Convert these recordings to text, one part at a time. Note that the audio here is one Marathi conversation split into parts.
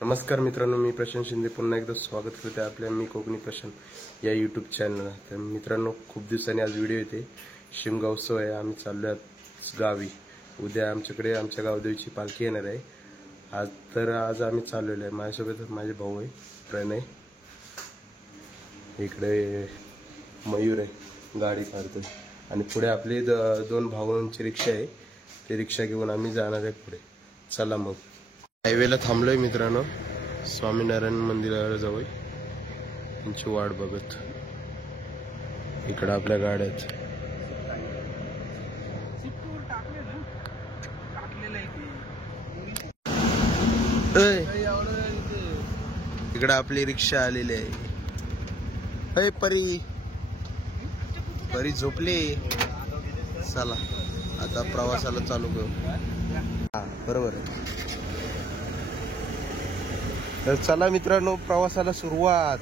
नमस्कार मित्रांनो, मी प्रशांत शिंदे पुन्हा एकदा स्वागत करते आपल्या मी कोकणी प्रशांत या यूट्यूब चॅनलला। तर मित्रांनो, खूप दिवसांनी आज व्हिडिओ येते। शिमगा उत्सव आहे, आम्ही चाललो आहोत गावी। उद्या आमच्याकडे आमच्या गावदेवीची पालखी येणार आहे। आज आम्ही चाललेलो आहे। माझ्यासोबत माझे भाऊ आहे प्रणय, इकडे मयूर आहे गाडी काढतो, आणि पुढे आपली दोन भावांची रिक्षा आहे। ते रिक्षा घेऊन आम्ही जाणार आहे पुढे। चला मग, हायवेला थांबलोय मित्रांनो, स्वामीनारायण मंदिरावर जाऊ त्यांची वाट बघत। इकडे आपल्या गाड्या आहेत। इकडे आपली रिक्षा आलेली आहे। परी परी झोपली। चला आता प्रवासाला चालू करू। बरोबर आहे। तर चला मित्रांनो, प्रवासाला सुरुवात।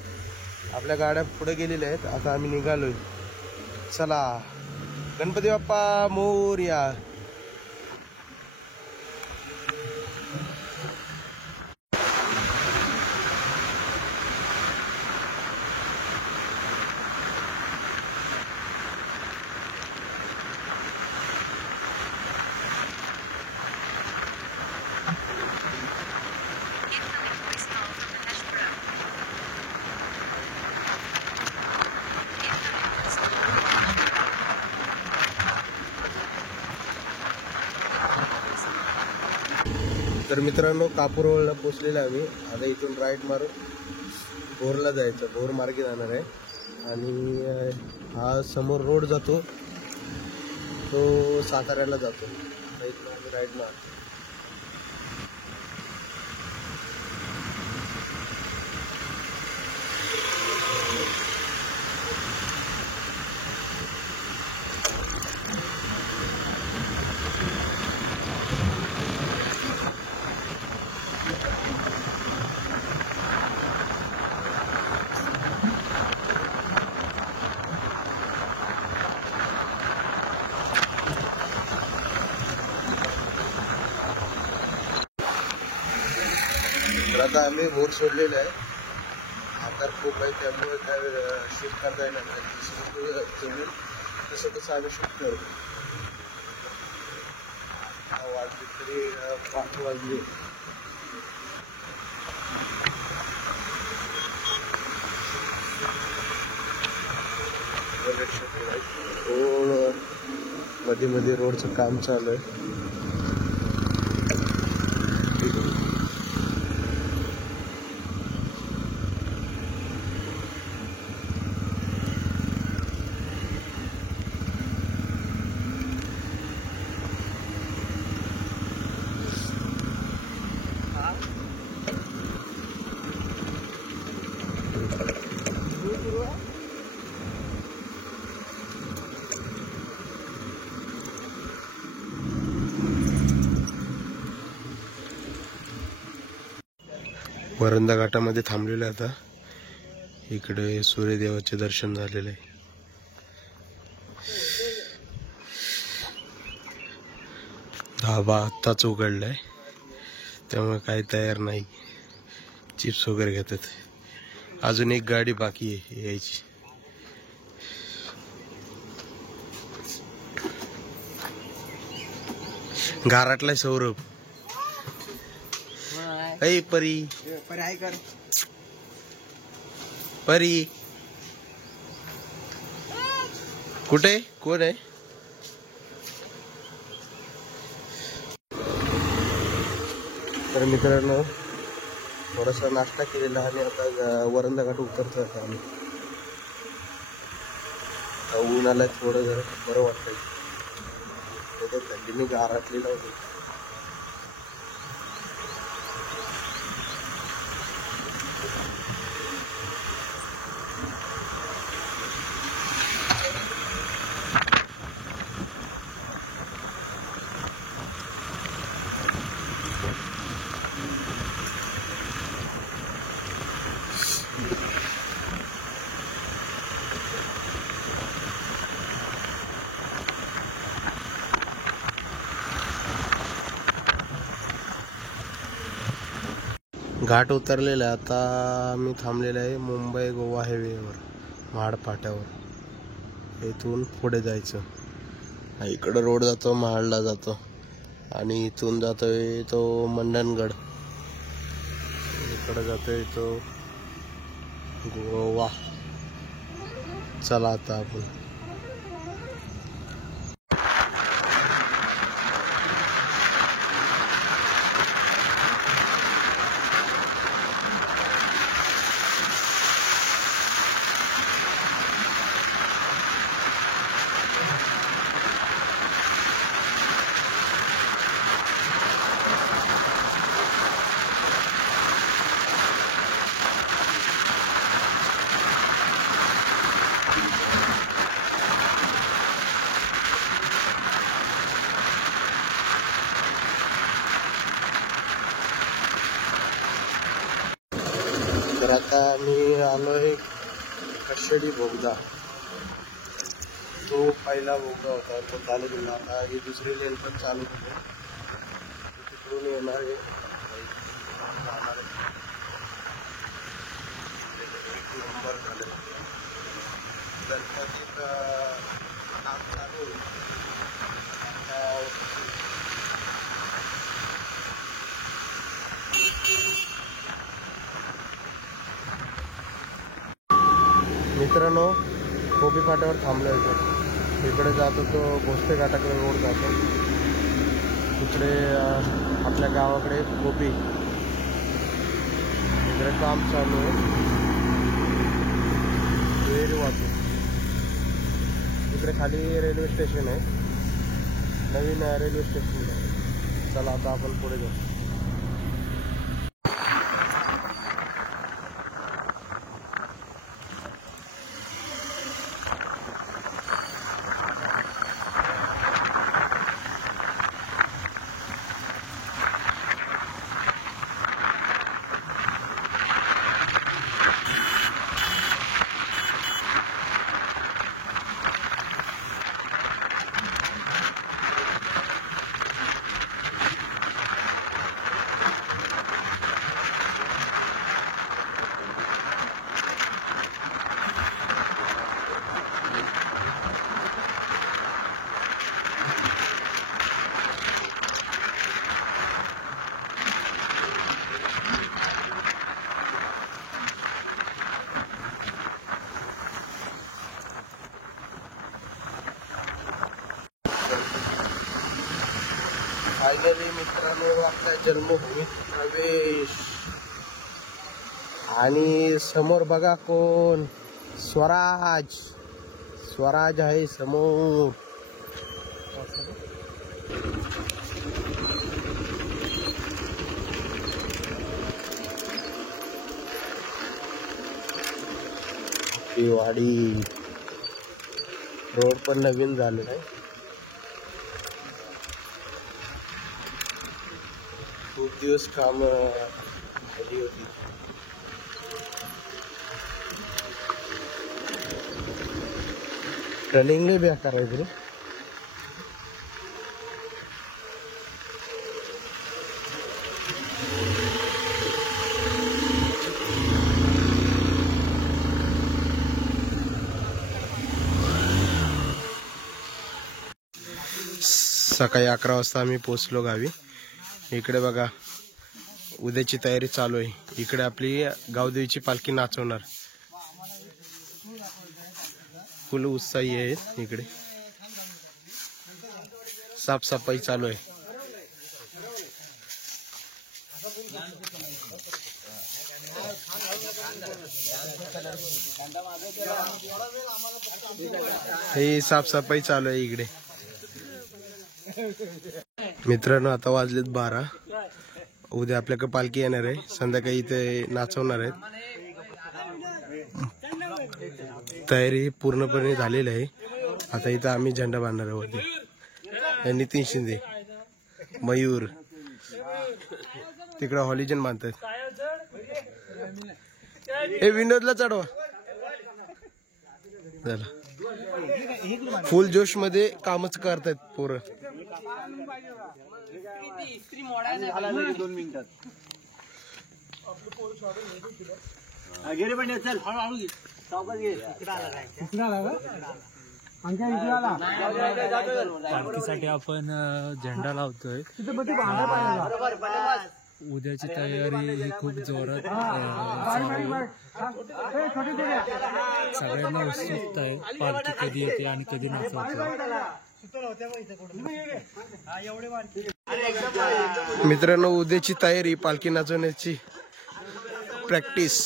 आपल्या गाड्या पुढे गेलेल्या आहेत, आता आम्ही निघालोय। चला, गणपती बाप्पा मोरया। तर मित्रांनो, कापूरवळला पोचलेला आम्ही। आता इथून राईट मारून भोरला जायचं, भोर मार्गे जाणार आहे। आणि हा समोर रोड जातो तो साताऱ्याला जातो। इथून आम्ही राईट मारतो। आता आम्ही भोर सोडलेलं आहे। आकार खूप आहे, त्यामुळे काय शूट करता येणार नाही। तसं तसं आम्ही शूट करू। वाजले तरी 5 वाजले। मध्ये मध्ये रोडचं काम चालू आहे। वरंदा घाटामध्ये थांबलेलं आहे। आता इकडे सूर्यदेवाचे दर्शन झालेले आहे। धाबा आत्ताच उघडलाय, त्यामुळे काही तयार नाही। चिप्स वगैरे घेतात। अजून एक गाडी बाकी आहे यायची। घरातलाय सौरभ। परी परी हाय कर। परी कुठे, कोण आहे? तर मित्रांनो, थोडासा नाश्ता केलेला आणि आता वरंदा घाट उतरतोय आम्ही। ऊन आलाय, थोडं जरा बरं वाटतंय। थंडीने गाराटलेला होती। घाट उतरलेला आहे. आता मी थांबलेला आहे मुंबई गोवा हायवेवर, महाड फाट्यावर. इथून पुढे जायचं. इकडं रोड जातो महाडला जातो आणि इथून जातोय तो मंडणगड. इकडं जातोय तो गोवा. चला आता आपण तर आता मी आलोय कशेडी बोगदा. तो पहिला बोगदा होता तो चालू केला. आता ही दुसरी लेन पण चालू केली. तिकडून येणार आहे नंबर झाले. गणपतीत काम चालू होईल. मित्रांनो, कोबी फाट्यावर थांबलो होतो. इकडे जातो तो भोसले घाटाकडे रोड जातो. इकडे आपल्या गावाकडे कोबी, इकडे काम चालू आहे. वेळ वाहतो. इकडे खाली रेल्वे स्टेशन आहे, नवीन रेल्वे स्टेशन आहे. चला आता आपण पुढे जाऊ. फायनली मित्रांनो आपल्या जन्मभूमीत प्रवेश. आणि समोर बघा कोण, स्वराज. स्वराज आहे समोर. वाडी रोड पण नवीन झालेला आहे. खूप दिवस काम झाली होती. रनिंगले बॅक करायचं. सकाळी 11 वाजता आम्ही पोचलो गावी. इकडे बघा उद्याची तयारी चालू आहे. इकडे आपली गावदेवीची पालखी नाचवणार. फुल उत्साही आहेत. इकडे साफसफाई चालू आहे. ही साफसफाई चालू आहे इकडे. मित्रांनो आता वाजलेत 12. उद्या आपल्याकडे पालखी येणार आहे. संध्याकाळी इथे नाचवणार आहेत. तयारी पूर्णपणे झालेली आहे. आता इथं आम्ही झेंडा बांधणार आहोत. नितीन शिंदे, मयूर तिकडं हॉलिजन बांधतात. हे विनोदला चढवा. चला फुल जोश मध्ये कामच करतायत पोरं. गेले पण चल हळूहळू घे सावकाश घे इकडे आला पालखीसाठी आपण झेंडा लावतोय. उद्याची तयारी ही खूप जोरात सगळ्यांना उत्सुकता आहे. पालखी कधी येते आणि कधी नाचवते. मित्रांनो, उद्याची तयारी, पालखी नाचवण्याची प्रॅक्टिस.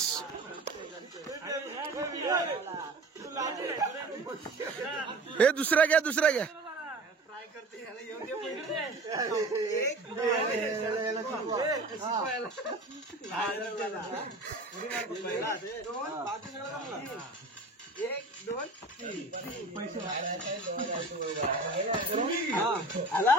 हे दुसरा घ्या, दुसरा घ्या. आला